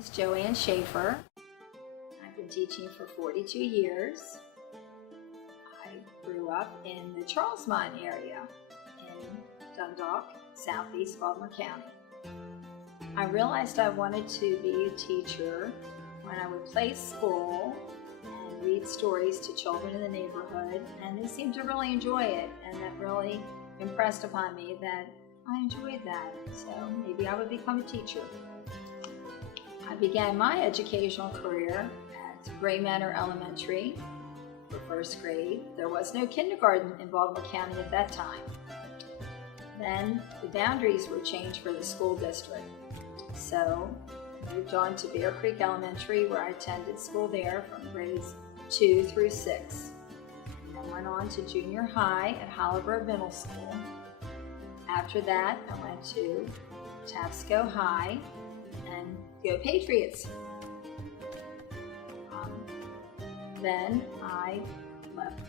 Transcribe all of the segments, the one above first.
Is Joanne Schafer. I've been teaching for 42 years. I grew up in the Charlesmont area in Dundalk, southeast Baltimore County. I realized I wanted to be a teacher when I would play school and read stories to children in the neighborhood, and they seemed to really enjoy it, and that really impressed upon me that I enjoyed that, so maybe I would become a teacher. I began my educational career at Gray Manor Elementary for first grade. There was no kindergarten in Baltimore County at that time. Then the boundaries were changed for the school district. So I moved on to Bear Creek Elementary, where I attended school there from grades 2 through 6. I went on to junior high at Hollywood Middle School. After that, I went to Tapsco High, and go Patriots. Then I left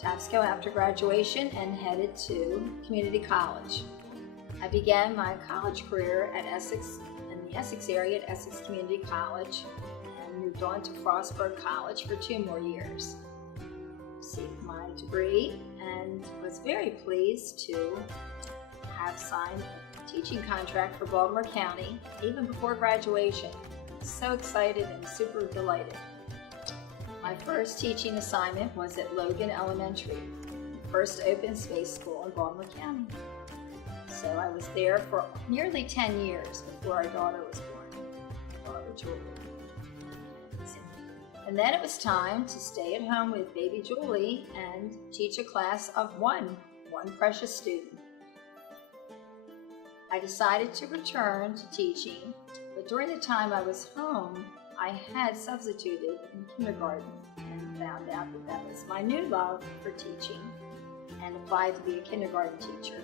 Tapsco after graduation and headed to community college. I began my college career at Essex, in the Essex area at Essex Community College, and moved on to Frostburg College for 2 more years. Received my degree and was very pleased to have signed a teaching contract for Baltimore County even before graduation. So excited and super delighted. My first teaching assignment was at Logan Elementary, the first open space school in Baltimore County. So I was there for nearly 10 years before our daughter was born, daughter Julie. And then it was time to stay at home with baby Julie and teach a class of one precious student. I decided to return to teaching, but during the time I was home, I had substituted in kindergarten and found out that that was my new love for teaching and applied to be a kindergarten teacher.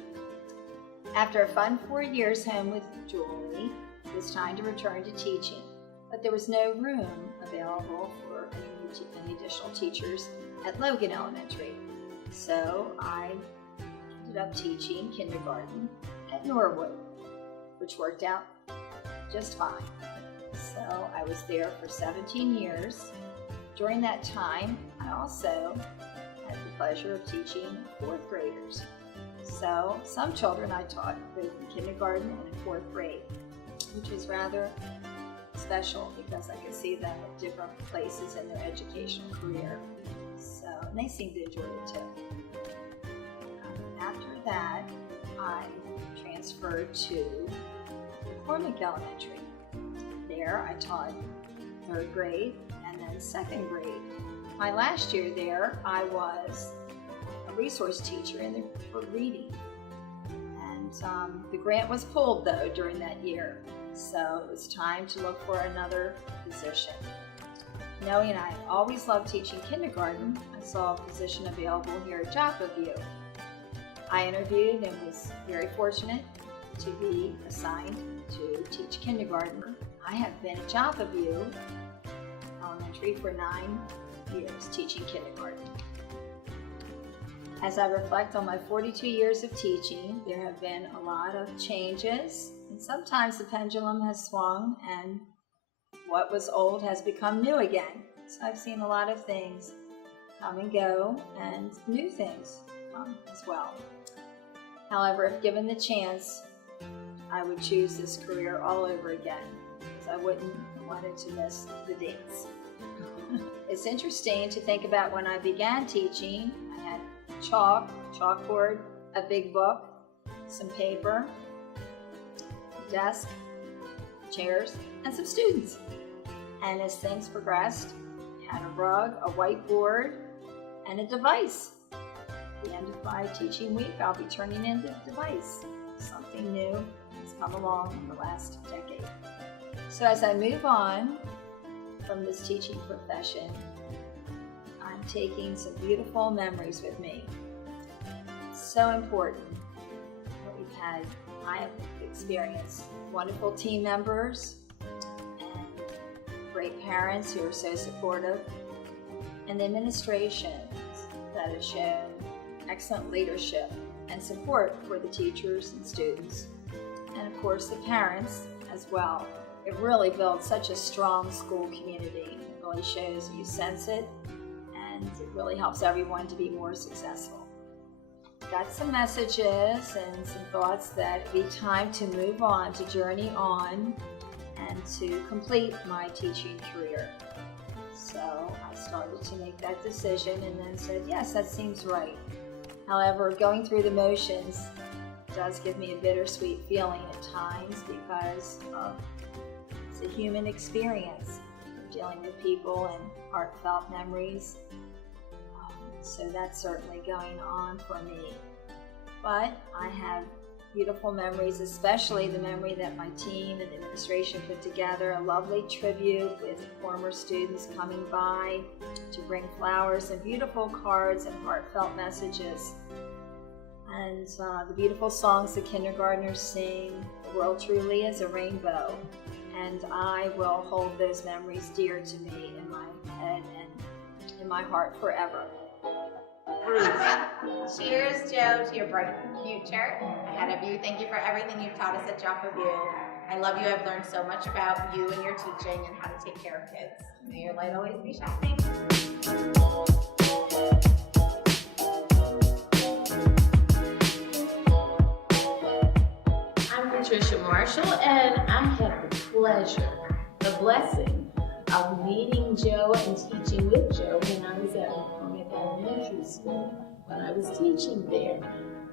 After a fun 4 years home with Julie, it was time to return to teaching, but there was no room available for any additional teachers at Logan Elementary. So I ended up teaching kindergarten at Norwood, which worked out just fine. So I was there for 17 years. During that time, I also had the pleasure of teaching 4th graders. So some children I taught both in kindergarten and in 4th grade, which was rather special because I could see them at different places in their educational career. So, and they seemed to enjoy it too. After that, I transferred to McCormick Elementary. There I taught 3rd grade and then 2nd grade. My last year there, I was a resource teacher for reading. And the grant was pulled though during that year. So it was time to look for another position. Knowing I always loved teaching kindergarten, I saw a position available here at Jopleview. I interviewed and was very fortunate to be assigned to teach kindergarten. I have been at Jopleview Elementary for 9 years teaching kindergarten. As I reflect on my 42 years of teaching, there have been a lot of changes, and sometimes the pendulum has swung and what was old has become new again. So I've seen a lot of things come and go, and new things come as well. However, if given the chance, I would choose this career all over again, because I wouldn't want it to miss the dates. It's interesting to think about when I began teaching. I had chalkboard, a big book, some paper, a desk, chairs, and some students. And as things progressed, I had a rug, a whiteboard, and a device. At the end of my teaching week, I'll be turning in the device. Something new has come along in the last decade. So as I move on from this teaching profession, I'm taking some beautiful memories with me. It's so important that I have experienced wonderful team members and great parents who are so supportive, and the administration that has shown excellent leadership and support for the teachers and students, and of course the parents as well, it really builds such a strong school community. It really shows you sense it, and it really helps everyone to be more successful. Got some messages and some thoughts that it'd be time to move on, to journey on, and to complete my teaching career. So I started to make that decision and then said, yes, that seems right. However, going through the motions does give me a bittersweet feeling at times because it's a human experience, dealing with people and heartfelt memories. So that's certainly going on for me. But I have beautiful memories, especially the memory that my team and administration put together, a lovely tribute with former students coming by to bring flowers and beautiful cards and heartfelt messages. And the beautiful songs the kindergartners sing, the world truly is a rainbow. And I will hold those memories dear to me in my head and in my heart forever. Cheers, Joe, to your bright future ahead of you. Thank you for everything you've taught us at Job View. I love you. I've learned so much about you and your teaching and how to take care of kids. May your light always be shining. I'm Patricia Marshall, and I had the pleasure, the blessing of meeting Joe and teaching with Joe when I was at elementary school, when I was teaching there.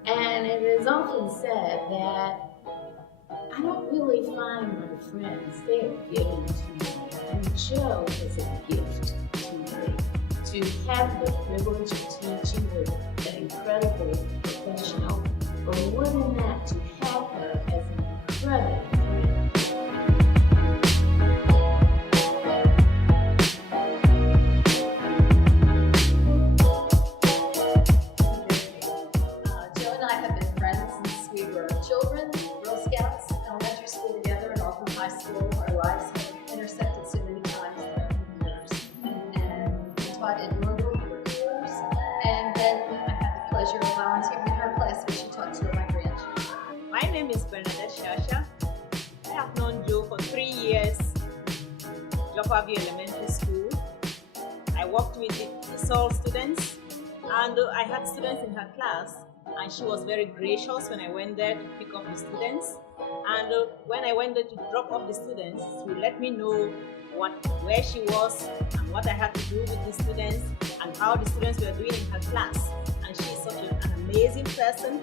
And it is often said that I don't really find my friends, they're given to me. And Joe is a gift to me. To have the privilege of teaching with an incredible professional, but more than that, to have her as an incredible friend. Schafer. I have known Joe for 3 years, Gugliotta Elementary School. I worked with the SOL students, and I had students in her class, and she was very gracious when I went there to pick up the students. And when I went there to drop off the students, she would let me know where she was and what I had to do with the students and how the students were doing in her class. And she is such an amazing person.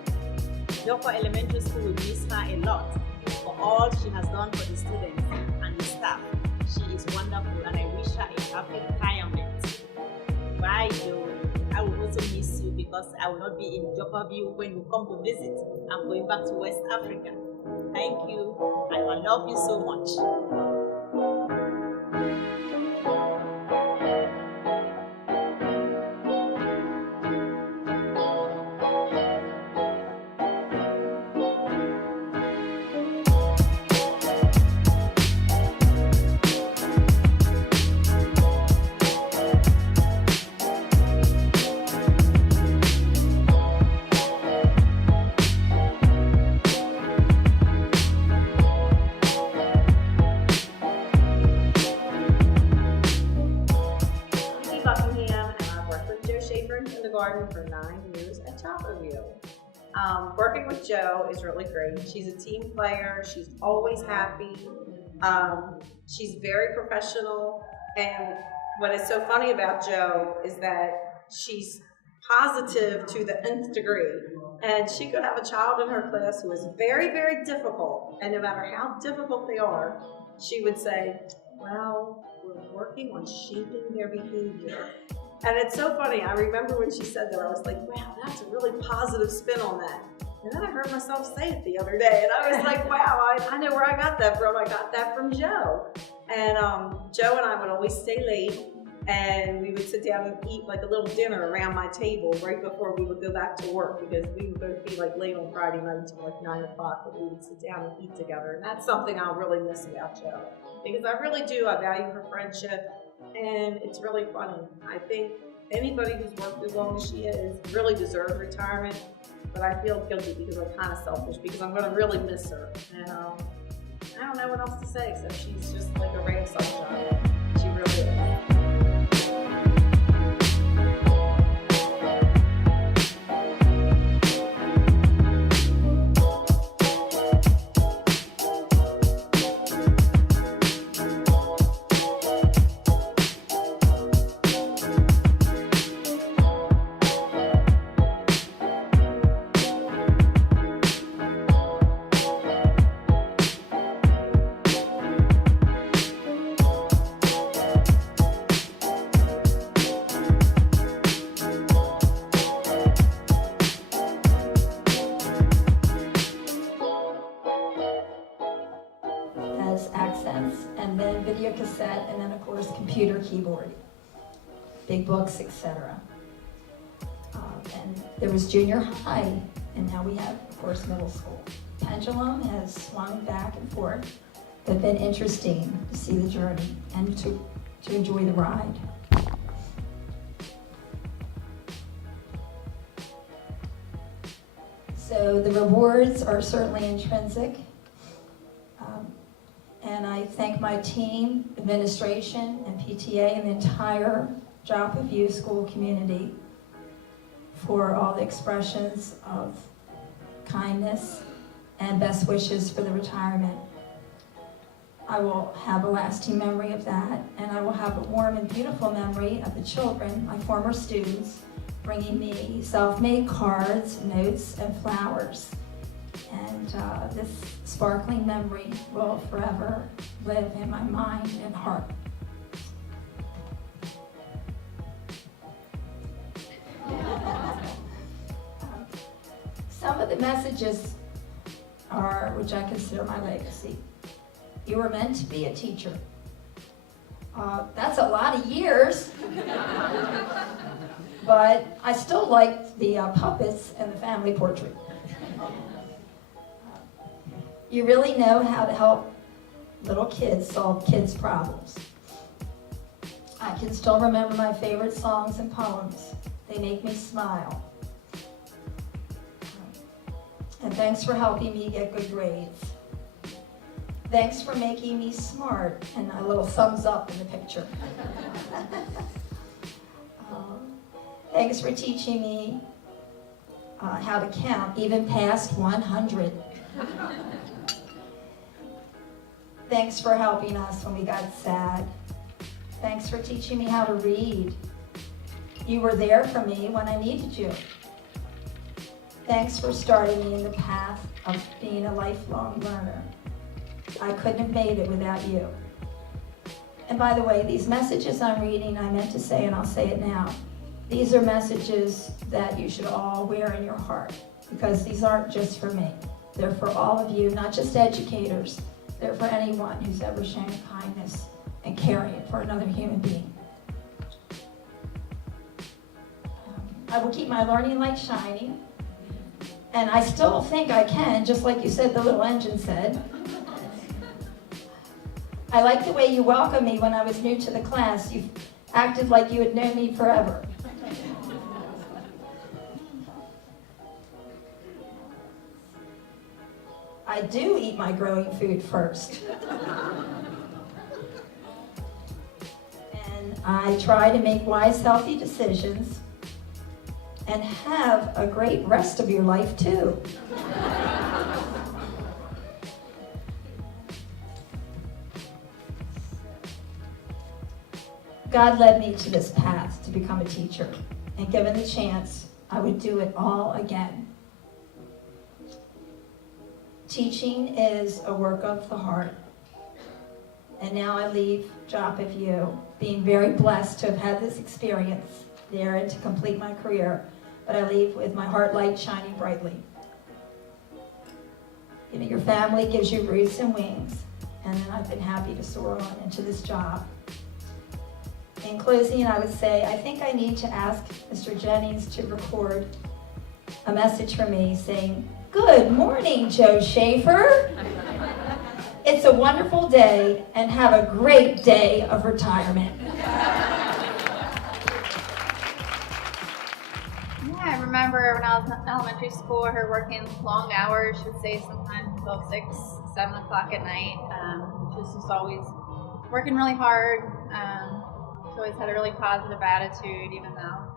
Gugliotta Elementary School will miss her a lot for all she has done for the students and the staff. She is wonderful, and I wish her a happy retirement. Bye, Joe. I will also miss you because I will not be in Gugliotta when you come to visit. I'm going back to West Africa. Thank you, and I love you so much. For 9 years at Schafer. Working with Joe is really great. She's a team player. She's always happy. She's very professional. And what is so funny about Joe is that she's positive to the nth degree. And she could have a child in her class who is very, very difficult. And no matter how difficult they are, she would say, well, we're working on shaping their behavior. And it's so funny, I remember when she said that, I was like, wow, that's a really positive spin on that. And then I heard myself say it the other day, and I was like, wow, I know where I got that from. I got that from Joe. And Joe and I would always stay late, and we would sit down and eat like a little dinner around my table right before we would go back to work, because we would both be like late on Friday night until like 9 o'clock, but we would sit down and eat together. And that's something I'll really miss about Joe, because I really do. I value her friendship. And it's really funny. I think anybody who's worked as long as she is really deserves retirement, but I feel guilty because I'm kind of selfish, because I'm going to really miss her. And I don't know what else to say except she's just like a ray of sunshine. She really is. As accents, and then video cassette, and then of course computer keyboard, big books, etc. And there was junior high, and now we have, of course, middle school. Pendulum has swung back and forth, but been interesting to see the journey and to enjoy the ride. So the rewards are certainly intrinsic. And I thank my team, administration, and PTA, and the entire Joppa View school community for all the expressions of kindness and best wishes for the retirement. I will have a lasting memory of that, and I will have a warm and beautiful memory of the children, my former students, bringing me self-made cards, notes, and flowers. And this sparkling memory will forever live in my mind and heart. Some of the messages are, which I consider my legacy. You were meant to be a teacher. That's a lot of years. But I still like the puppets and the family portrait. You really know how to help little kids solve kids' problems. I can still remember my favorite songs and poems. They make me smile. And thanks for helping me get good grades. Thanks for making me smart, and a little thumbs up in the picture. Thanks for teaching me how to count, even past 100. Thanks for helping us when we got sad. Thanks for teaching me how to read. You were there for me when I needed you. Thanks for starting me in the path of being a lifelong learner. I couldn't have made it without you. And by the way, these messages I'm reading, I meant to say, and I'll say it now, these are messages that you should all wear in your heart, because these aren't just for me. They're for all of you, not just educators. They're for anyone who's ever shown kindness and caring for another human being. I will keep my learning light shining, and I still think I can, just like you said, the little engine said. I like the way you welcomed me when I was new to the class. You acted like you had known me forever. I do eat my growing food first. And I try to make wise, healthy decisions and have a great rest of your life too. God led me to this path to become a teacher, and given the chance, I would do it all again. Teaching is a work of the heart. And now I leave Joppa View, being very blessed to have had this experience there and to complete my career. But I leave with my heart light shining brightly. You know, your family gives you roots and wings, and then I've been happy to soar on into this job. In closing, I would say, I think I need to ask Mr. Jennings to record a message for me saying, "Good morning, Joe Schafer. It's a wonderful day, and have a great day of retirement." Yeah, I remember when I was in elementary school, her working long hours, she would say sometimes until 6, 7 o'clock at night. Just was always working really hard. She always had a really positive attitude, even though,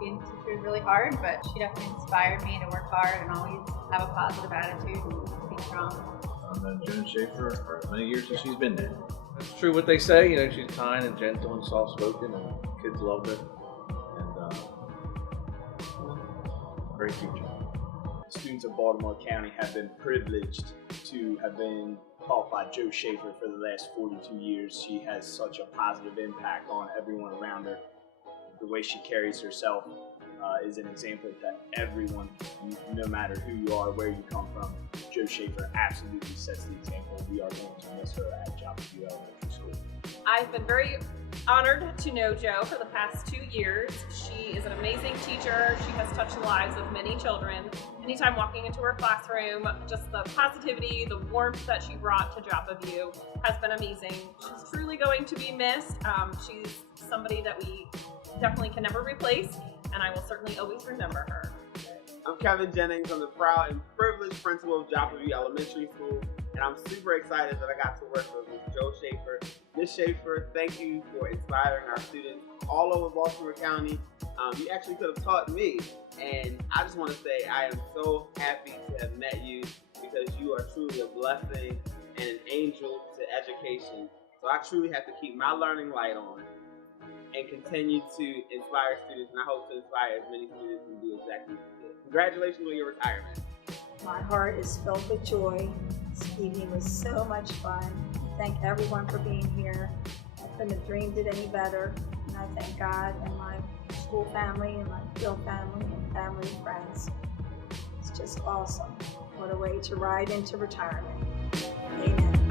being a teacher is really hard, but she definitely inspired me to work hard and always have a positive attitude and be strong. I've known Joan Schafer for as many years as she's been there. It's true what they say, she's kind and gentle and soft-spoken, and kids loved her. And great teacher. Students of Baltimore County have been privileged to have been taught by Jo Schafer for the last 42 years. She has such a positive impact on everyone around her. The way she carries herself is an example that everyone, no matter who you are, where you come from, Jo Schafer absolutely sets the example. We are going to miss her at Joplin Elementary School. I've been very honored to know Jo for the past 2 years. She is an amazing teacher. She has touched the lives of many children. Anytime walking into her classroom, just the positivity, the warmth that she brought to Joplin has been amazing. She's truly going to be missed. She's somebody that we definitely can never replace, and I will certainly always remember her. I'm Kevin Jennings. I'm the proud and privileged principal of Joplin Elementary School, and I'm super excited that I got to work with Jo Schafer. Ms. Schafer, thank you for inspiring our students all over Baltimore County. You actually could have taught me, and I just want to say I am so happy to have met you because you are truly a blessing and an angel to education. So I truly have to keep my learning light on and continue to inspire students, and I hope to inspire as many students and do exactly what you did. Congratulations on your retirement. My heart is filled with joy. This evening was so much fun. Thank everyone for being here. I couldn't have dreamed it any better. And I thank God and my school family and my field family and family and friends. It's just awesome. What a way to ride into retirement. Amen.